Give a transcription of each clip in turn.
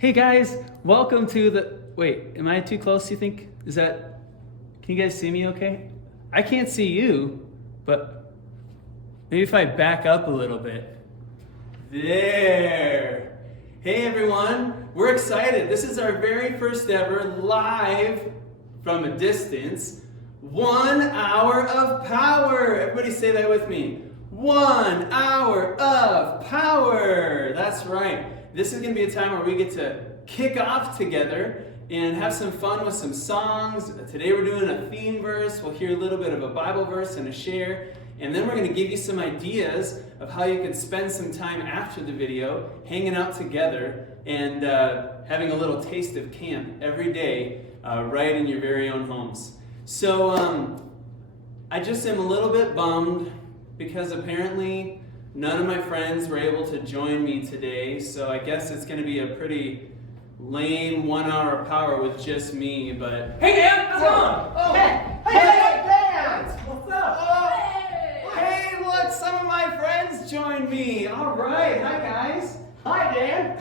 Hey guys, welcome to the, wait, am I too close, you think? Can you guys see me okay? I can't see you, but maybe if I back up a little bit. There. Hey everyone, we're excited. This is our very first ever live from a distance 1 hour of power. Everybody say that with me. 1 hour of power. That's right. This is going to be a time where we get to kick off together and have some fun with some songs. Today we're doing a theme verse. We'll hear a little bit of a Bible verse and a share. And then we're going to give you some ideas of how you can spend some time after the video hanging out together and having a little taste of camp every day right in your very own homes. So I just am a little bit bummed because apparently none of my friends were able to join me today, so I guess it's going to be a pretty lame 1 hour of power with just me, but... Hey Dan, how's it going? Oh, hey, Dan! What's up? Hey, look, some of my friends joined me. All right, hi guys. Hi, Dan.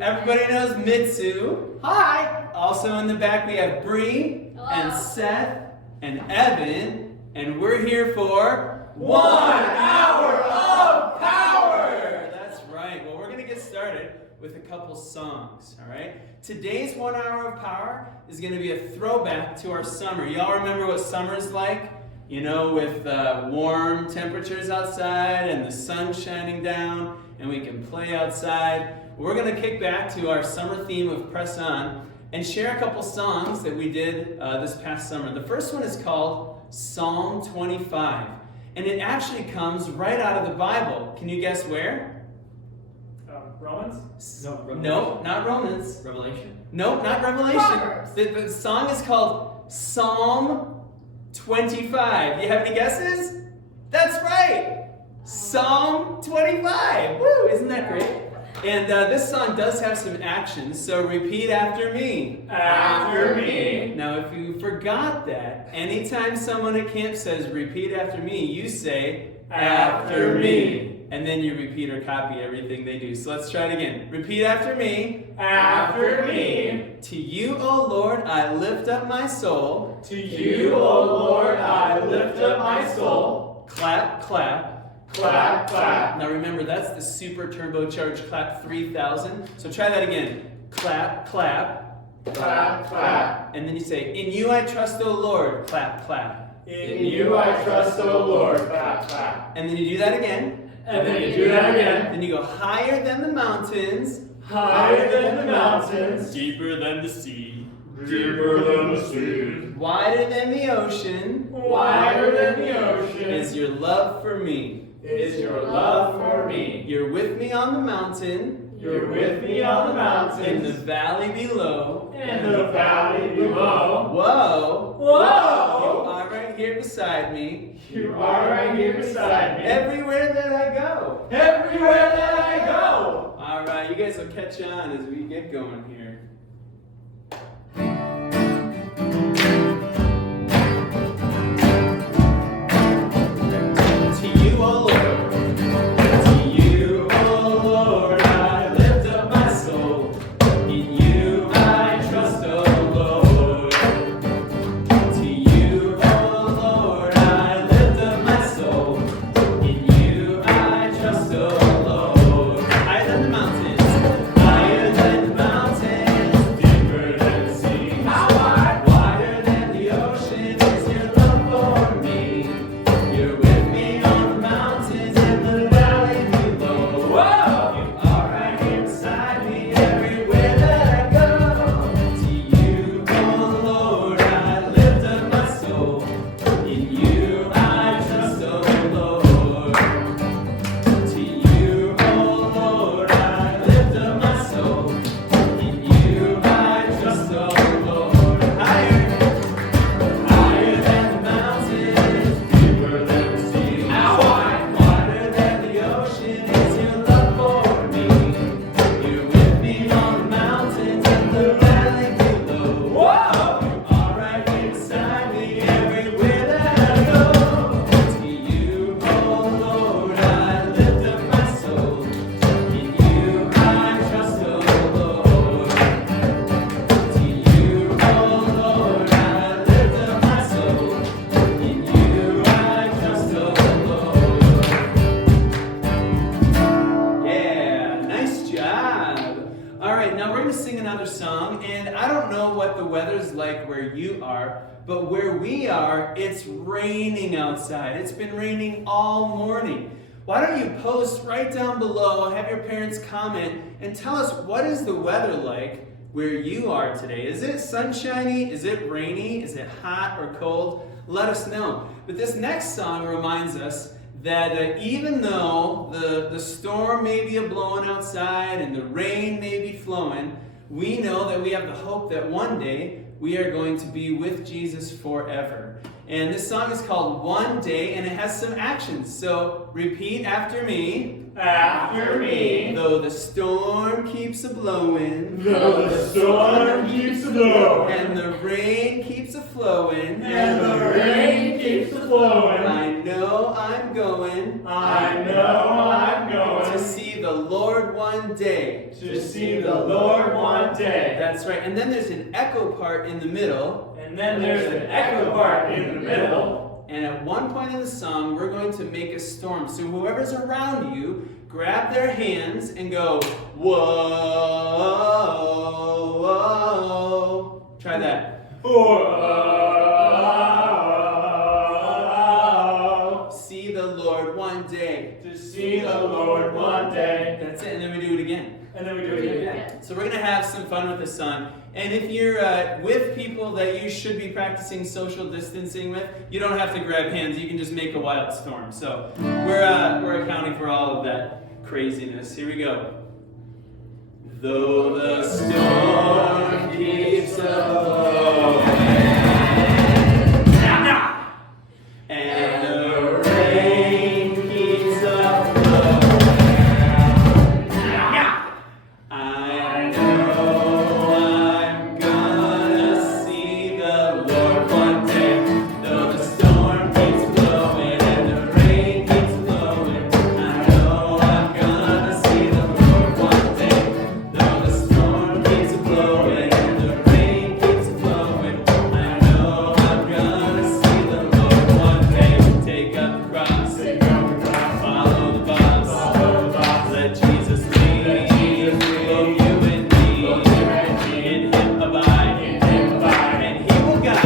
Everybody knows Mitsu. Hi. Also in the back we have Bree and Seth and Evan, and we're here for 1 hour of power. That's right. Well, we're going to get started with a couple songs, all right? Today's 1 hour of power is going to be a throwback to our summer. Y'all remember what summer's like? You know, with warm temperatures outside and the sun shining down and we can play outside. We're going to kick back to our summer theme of Press On and share a couple songs that we did this past summer. The first one is called Psalm 25. And it actually comes right out of the Bible. Can you guess where? Romans? No, not Romans. Revelation? No, not Revelation. Proverbs. The song is called Psalm 25. You have any guesses? That's right. Psalm 25. Woo, isn't that great? And this song does have some action, so repeat after me. After me. Now, if you forgot that, anytime someone at camp says repeat after me, you say After me. And then you repeat or copy everything they do. So let's try it again. Repeat after me. After me. To you, O Lord, I lift up my soul. To you, O Lord, I lift up my soul. Clap, clap. Clap, clap. Now remember, that's the super turbocharged clap 3000. So try that again. Clap, clap. Clap, clap. And then you say, in you I trust, O Lord. Clap, clap. In you I trust, O Lord. Clap, clap. And then you do that again. And then you do that again. Then you go higher than the mountains. Higher than the mountains. Deeper than the sea. Deeper than the sea. Wider than the ocean. Wider than the ocean. Is your love for me. Is your love for me. You're with me on the mountain. You're with me on the In mountains. the valley below. In the valley below. Whoa. You Whoa! are right here beside me. You are right here beside me. Everywhere that I go. Everywhere that I go. All right, you guys will catch on as we get going here. To you, O Lord. To you, O Lord, I lift up my soul. In you I trust, O Lord. To you, O Lord, I lift up my soul. In you I trust, O Lord. Higher than the mountains, higher than the mountains. what the weather's like where you are, but where we are, it's raining outside. It's been raining all morning. Why don't you post right down below, have your parents comment, and tell us what is the weather like where you are today. Is it sunshiny? Is it rainy? Is it hot or cold? Let us know. But this next song reminds us that even though the storm may be a-blowing outside and the rain may be flowing, we know that we have the hope that one day we are going to be with Jesus forever. And this song is called One Day, and it has some actions. So repeat after me. After me. Though the storm keeps a-blowing. Though the storm keeps a-blowing. And the rain keeps a-flowing. And the rain keeps a-flowing. I know I'm going. I know I'm going. To see the Lord one day. To see the Lord one day. That's right. And then there's an echo part in the middle. And then there's an echo part in the middle. And at one point in the song, we're going to make a storm. So whoever's around you, grab their hands and go, whoa, whoa. Try that. Whoa. See the Lord one day. To see the Lord one day. That's it. And then we do it again. And then we do it again. So we're going to have some fun with the song. And if you're with people that you should be practicing social distancing with, you don't have to grab hands. You can just make a wild storm. So we're accounting for all of that craziness. Here we go. Though the storm keeps a-blowing and the rain keeps a-flowing, I know I'm gonna see the Lord one day. Though the storm keeps blowing and the rain keeps blowing, I know I'm gonna see the Lord one day. Though the storm keeps blowing and the rain keeps blowing, I know I'm gonna see the Lord one day. Take up the cross, follow the boss, let Jesus lead. Both you and me, in Him abide, and He will guide.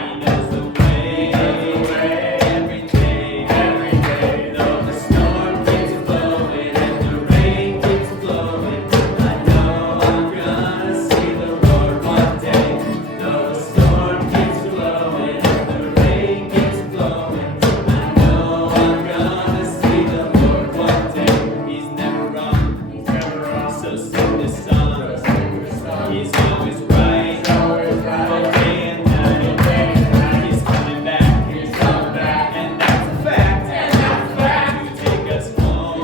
He knows the way, every day. Though the storm keeps blowing and the rain keeps blowing, I know I'm gonna see the Lord one day. Though the storm keeps blowing and the rain keeps blowing, I know I'm gonna see the Lord one day. He's never wrong, so sing this song. He's always right, both day and night. He's coming back, and that's a fact. To take us home,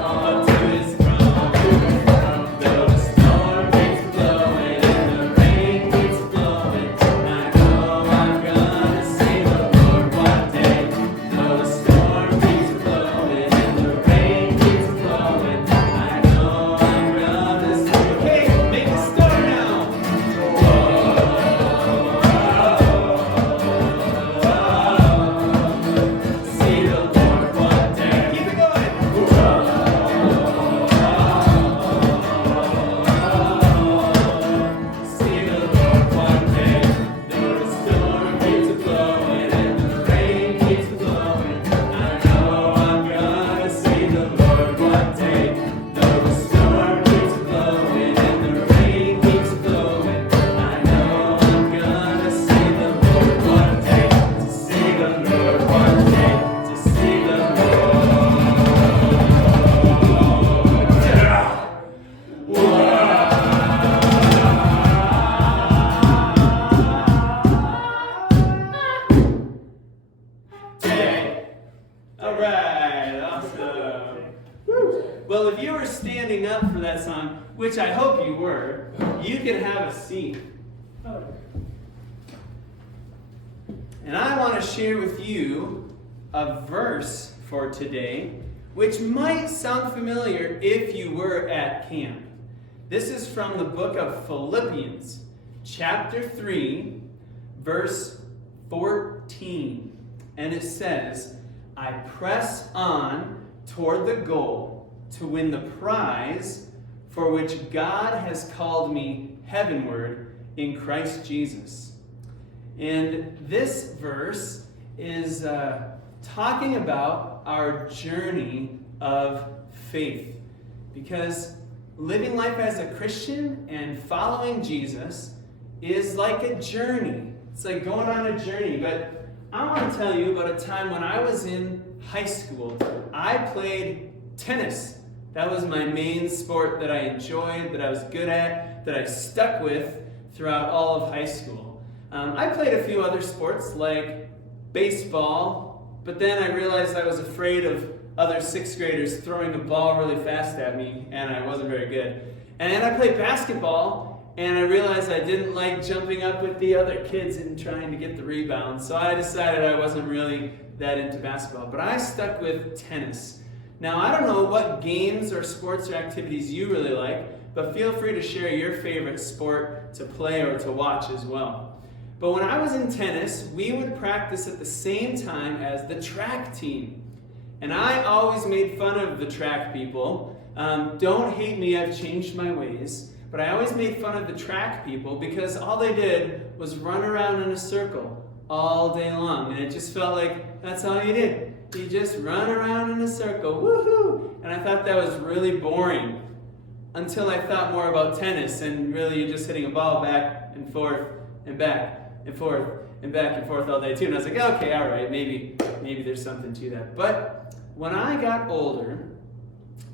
up to His throne. Though the storm keeps blowing and the rain keeps blowing, I know I'm gonna see the Lord one day. Though the storm keeps blowing and the rain keeps blowing, I know I'm gonna see. Okay, make a storm now. See the Lord one day. Keep it going. See the Lord one day. Though the storm keeps blowing and the rain keeps blowing, I know I'm gonna see the Lord one day. Though the storm keeps blowing and the rain keeps blowing, I know I'm gonna see the Lord one day. To see the Lord one day. To see the day. All right, awesome. Well, if you were standing up for that song, which I hope you were, you can have a seat. And I want to share with you a verse for today, which might sound familiar if you were at camp. This is from the book of Philippians, chapter 3, verse 14. And it says, I press on toward the goal to win the prize for which God has called me heavenward in Christ Jesus. And this verse is talking about our journey of faith. Because living life as a Christian and following Jesus is like a journey. It's like going on a journey. But I want to tell you about a time when I was in high school. I played tennis. That was my main sport that I enjoyed, that I was good at, that I stuck with throughout all of high school. I played a few other sports like baseball, but then I realized I was afraid of other 6th graders throwing the ball really fast at me, and I wasn't very good. And then I played basketball, and I realized I didn't like jumping up with the other kids and trying to get the rebound, so I decided I wasn't really that into basketball. But I stuck with tennis. Now, I don't know what games or sports or activities you really like, but feel free to share your favorite sport to play or to watch as well. But when I was in tennis, we would practice at the same time as the track team. And I always made fun of the track people. Don't hate me, I've changed my ways. But I always made fun of the track people because all they did was run around in a circle all day long. And it just felt like that's all you did. You just run around in a circle, woohoo! And I thought that was really boring until I thought more about tennis, and really you're just hitting a ball back and forth and back and forth and back and forth all day too. And I was like, okay, all right, maybe there's something to that. But when I got older,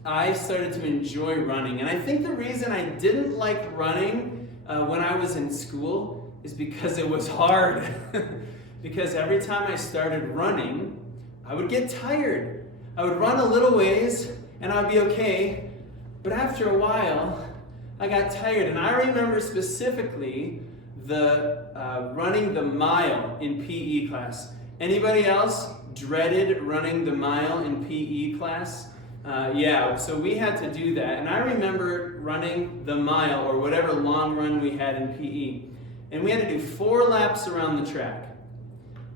I started to enjoy running. And I think the reason I didn't like running when I was in school is because it was hard. Because every time I started running, I would get tired. I would run a little ways and I'd be okay, but after a while, I got tired. And I remember specifically the running the mile in PE class. Anybody else dreaded running the mile in PE class? Yeah, so we had to do that. And I remember running the mile or whatever long run we had in PE. And we had to do 4 laps around the track.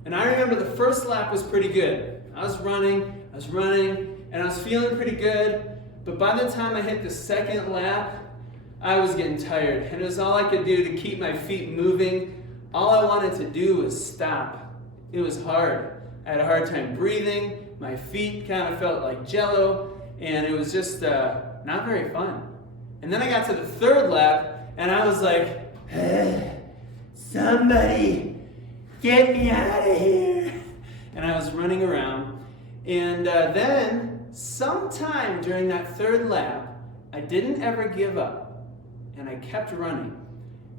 And I remember the first lap was pretty good. I was running, and I was feeling pretty good. But by the time I hit the second lap, I was getting tired. And it was all I could do to keep my feet moving. All I wanted to do was stop. It was hard. I had a hard time breathing. My feet kind of felt like jello. And it was just not very fun. And then I got to the 3rd lap, and I was like, somebody get me out of here. And I was running around. And then, sometime during that 3rd lap, I didn't ever give up. And I kept running.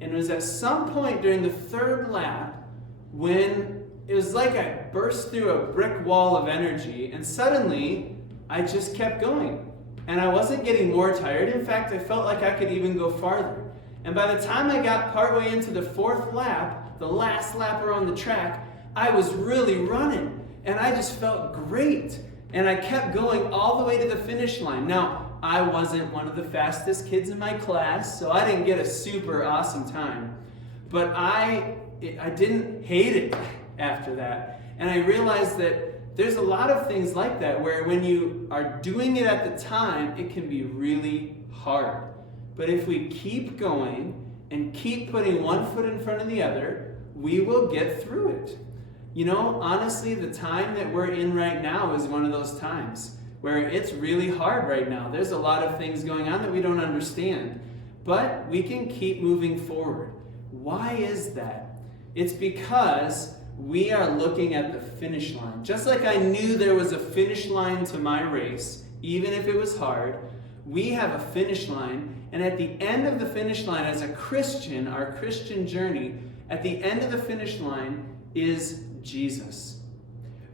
And it was at some point during the 3rd lap when it was like I burst through a brick wall of energy. And suddenly, I just kept going. And I wasn't getting more tired. In fact, I felt like I could even go farther. And by the time I got partway into the 4th lap, the last lap around the track, I was really running. And I just felt great. And I kept going all the way to the finish line. Now, I wasn't one of the fastest kids in my class, so I didn't get a super awesome time. But I didn't hate it after that. And I realized that there's a lot of things like that where when you are doing it at the time, it can be really hard. But if we keep going and keep putting one foot in front of the other, we will get through it. You know, honestly, the time that we're in right now is one of those times where it's really hard right now. There's a lot of things going on that we don't understand, but we can keep moving forward. Why is that? It's because we are looking at the finish line. Just like I knew there was a finish line to my race, even if it was hard, we have a finish line, and at the end of the finish line, as a Christian, our Christian journey, at the end of the finish line is Jesus.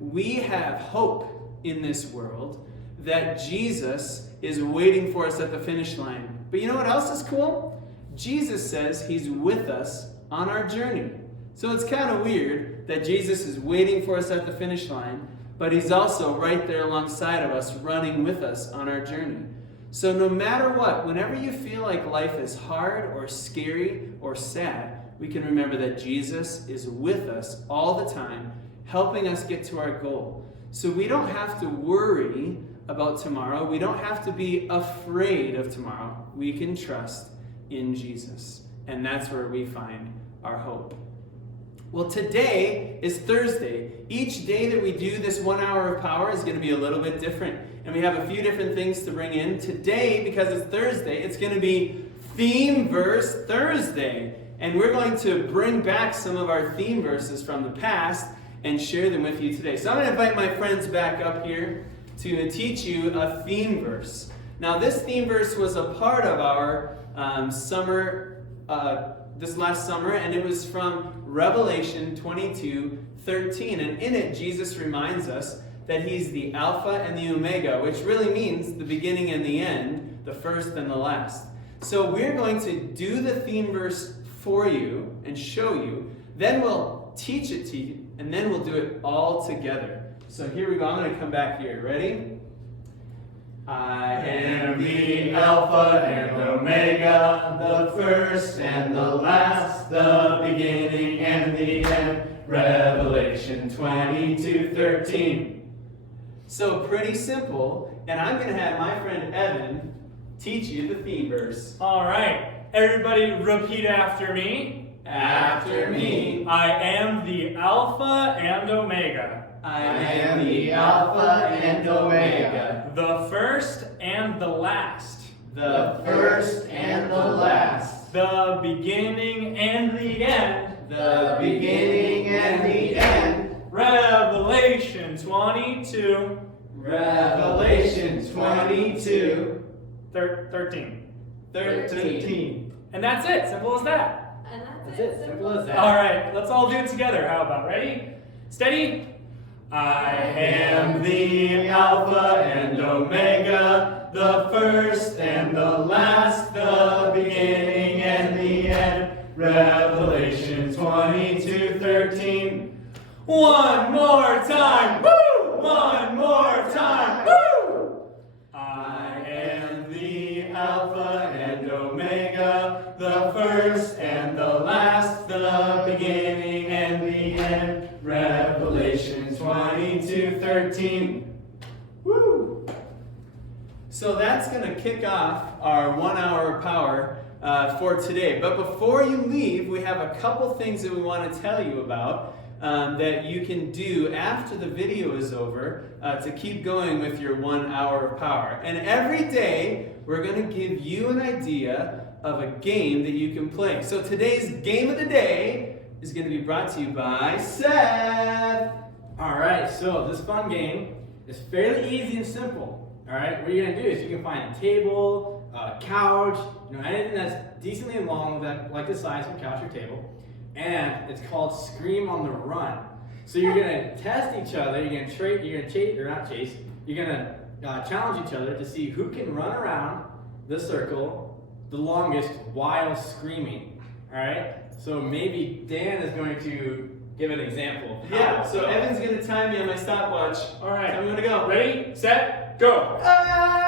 We have hope in this world that Jesus is waiting for us at the finish line. But you know what else is cool? Jesus says he's with us on our journey. So it's kind of weird that Jesus is waiting for us at the finish line, but he's also right there alongside of us, running with us on our journey. So no matter what, whenever you feel like life is hard or scary or sad, we can remember that Jesus is with us all the time, helping us get to our goal. So we don't have to worry about tomorrow. We don't have to be afraid of tomorrow. We can trust in Jesus. and that's where we find our hope. Well, today is Thursday. Each day that we do this 1 hour of power is going to be a little bit different. And we have a few different things to bring in. Today, because it's Thursday, it's going to be Theme Verse Thursday. And we're going to bring back some of our theme verses from the past and share them with you today. So I'm going to invite my friends back up here to teach you a theme verse. Now, this theme verse was a part of our this last summer, and it was from Revelation 22:13. And in it, Jesus reminds us that he's the Alpha and the Omega, which really means the beginning and the end, the first and the last. So we're going to do the theme verse for you and show you. Then we'll teach it to you, and then we'll do it all together. So here we go. I'm going to come back here. Ready? I am the Alpha and Omega, the first and the last, the beginning and the end. Revelation 22:13. So pretty simple, and I'm going to have my friend Evan teach you the theme verse. All right, everybody repeat after me. After me. I am the Alpha and Omega. I am the Alpha and Omega. The first and the last. The first and the last. The beginning and the end. The beginning and the end. Revelation 22. Revelation 22. 13. And that's it. Simple as that. And that's it. Simple as that. All right, let's all do it together. How about? Ready? Steady. I am the Alpha and Omega, the first and the last, the beginning and the end. Revelation 22:13. One more time. Woo! One more time. Woo! I am the Alpha and Omega, the first and the last, the beginning and the end. Revelation 22:13. Woo! So that's going to kick off our 1 hour of power for today. But before you leave, we have a couple things that we want to tell you about that you can do after the video is over to keep going with your 1 hour of power. And every day, we're going to give you an idea of a game that you can play. So today's game of the day is going to be brought to you by Seth. All right, so this fun game is fairly easy and simple. All right, what you're gonna do is you can find a table, a couch, anything that's decently long, like the size of a couch or table, and it's called Scream on the Run. So you're gonna test each other. You're gonna chase or not chase. You're gonna challenge each other to see who can run around the circle the longest while screaming. All right. So maybe Dan is going to give an example. Yeah, so Evan's going to time me on my stopwatch. All right. Tell me when to go. Ready, set, go. Ah.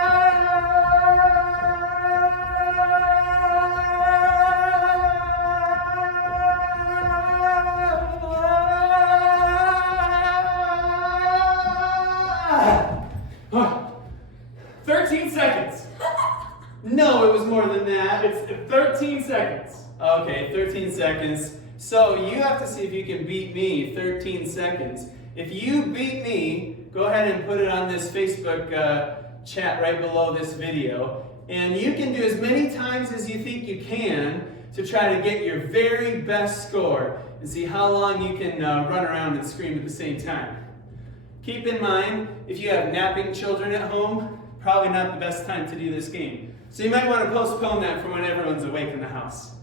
13 seconds. No, it was more than that. It's 13 seconds. Okay, 13 seconds. So you have to see if you can beat me 13 seconds. If you beat me, go ahead and put it on this Facebook chat right below this video. And you can do as many times as you think you can to try to get your very best score and see how long you can run around and scream at the same time. Keep in mind, if you have napping children at home, probably not the best time to do this game. So you might want to postpone that for when everyone's awake in the house.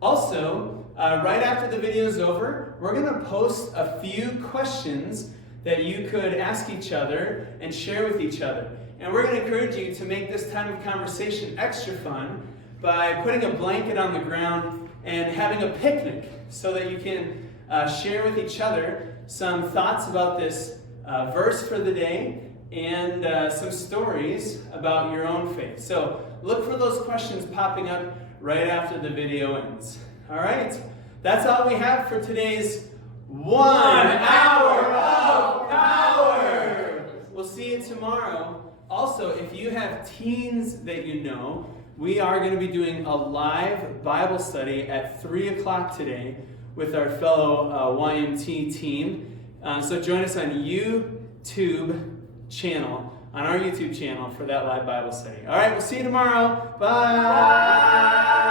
Also, right after the video is over, we're going to post a few questions that you could ask each other and share with each other. And we're going to encourage you to make this time of conversation extra fun by putting a blanket on the ground and having a picnic so that you can share with each other some thoughts about this verse for the day and some stories about your own faith. So look for those questions popping up right after the video ends. All right? That's all we have for today's 1 hour of power. We'll see you tomorrow. Also, if you have teens that you know we are going to be doing a live Bible study at 3 o'clock today with our fellow YMT team. So join us on on our YouTube channel for that live Bible study. All right, we'll see you tomorrow. Bye.